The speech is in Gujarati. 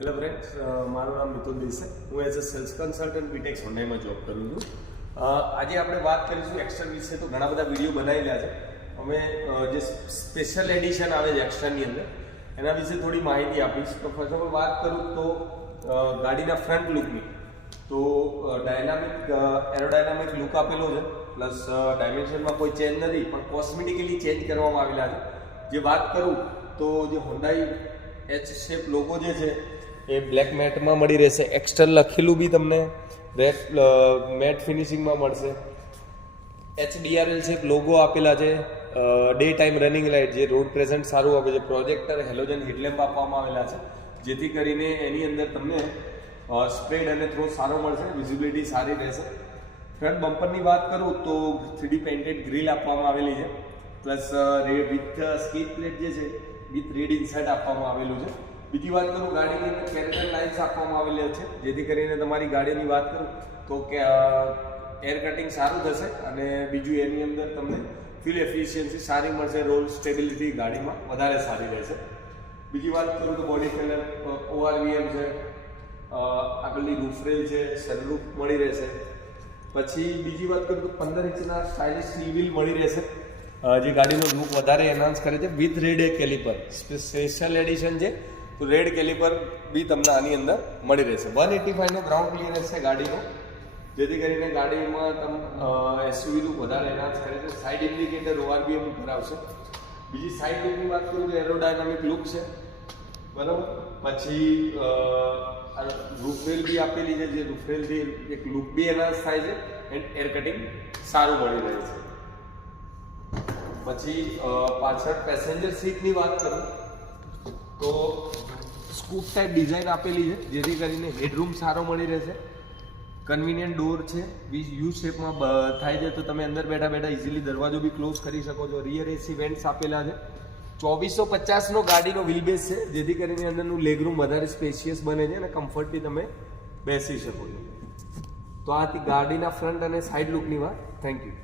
હેલો ફ્રેન્ડ્સ, મારું નામ મિતુલ દેસાઈ. હું એઝ અ સેલ્સ કન્સલ્ટન્ટ બીટેક્સ હોન્ડાઈમાં જોબ કરું છું. આજે આપણે વાત કરીશું એક્સ્ટર વિશે. તો ઘણા બધા વિડીયો બનાવેલા છે. અમે જે સ્પેશિયલ એડિશન આવે છે એક્સ્ટરની અંદર, એના વિશે થોડી માહિતી આપીશ. તો ફર્સ્ટ ઓફ ઓલ વાત કરું તો ગાડીના ફ્રન્ટ લુકની. તો ડાયનામિક એરોડાયનામિક લુક આપેલો છે, પ્લસ ડાયમેન્શનમાં કોઈ ચેન્જ નથી, પણ કોસ્મેટિકલી ચેન્જ કરવામાં આવેલા છે. જે વાત કરું તો જે હોન્ડાઈ એચ શેપ લોગો જે છે એ બ્લેક મેટમાં મળી રહેશે. એક્સ્ટર લખેલું બી તમને રેડ મેટ ફિનિશિંગમાં મળશે. HDRL શેપ લોગો આપેલા છે. ડે ટાઈમ રનિંગ લાઇટ, જે રોડ પ્રેઝન્ટ સારું આપે છે. પ્રોજેક્ટર હેલોજન હેડલેમ્પ આપવામાં આવેલા છે, જેથી કરીને એની અંદર તમને સ્પ્રેડ અને થ્રો સારો મળશે, વિઝિબિલિટી સારી રહેશે. ફ્રન્ટ બમ્પરની વાત કરું તો 3D પેઇન્ટેડ ગ્રીલ આપવામાં આવેલી છે, પ્લસ વિથ સ્કીડ પ્લેટ જે છે વિથ રેડ ઇન્સર્ટ આપવામાં આવેલું છે. બીજી વાત કરું, ગાડીની અંદર પેરેલલ લાઇન્સ આપવામાં આવેલી છે, જેથી કરીને તમારી ગાડીની વાત કરું તો કે એર કટિંગ સારું થશે. અને બીજું એની અંદર તમને ફ્યુલ એફિશિયન્સી સારી મળશે, રોલ સ્ટેબિલિટી ગાડીમાં વધારે સારી રહેશે. બીજી વાત કરું તો બોડી પેનલ ORVM છે, આગળની રૂફ રેલ છે, સનરૂફ મળી રહેશે. પછી બીજી વાત કરું તો 15 ઇંચના સ્ટાઇલિશ વ્હીલ મળી રહેશે, જે ગાડીનો લુક વધારે એનહાન્સ કરે છે. With red caliper special edition છે, તો રેડ કેલિપર બી તમને આની અંદર મળી રહેશે. 185નો ગ્રાઉન્ડ ક્લિયરન્સ છે ગાડીનો, જેથી કરીને ગાડીમાં તમે SUV લુક વધારે એનહાન્સ કરે છે. સાઇડ ઇન્ડિકેટર ORVM ઉપર આવશે. બીજી સાઇડ લુકની વાત કરું તો એરોડાયનામિક લુક છે, બરાબર. પછી રૂફરેલ બી આપેલી છે, જે રૂફરેલથી એક લુક બી એનહાન્સ થાય છે એન્ડ એર કટિંગ સારું મળી રહે છે. પછી પાછળ પેસેન્જર સીટની વાત કરું તો સ્કૂપ ટાઈપ ડિઝાઇન આપેલી છે, જેથી કરીને હેડરૂમ સારો મળી રહેશે. કન્વિનિયન્ટ ડોર છે, યુ શેપમાં થાય છે, તો તમે અંદર બેઠા બેઠા ઇઝીલી દરવાજો બી ક્લોઝ કરી શકો છો. રિયર AC વેન્ટ્સ આપેલા છે. 2450નો ગાડીનો વ્હીલ બેઝ છે, જેથી કરીને અંદરનું લેગરૂમ વધારે સ્પેશિયસ બને છે અને કમ્ફર્ટથી તમે બેસી શકો છો. તો આ હતી ગાડીના ફ્રન્ટ અને સાઇડ લુકની વાત. Thank you.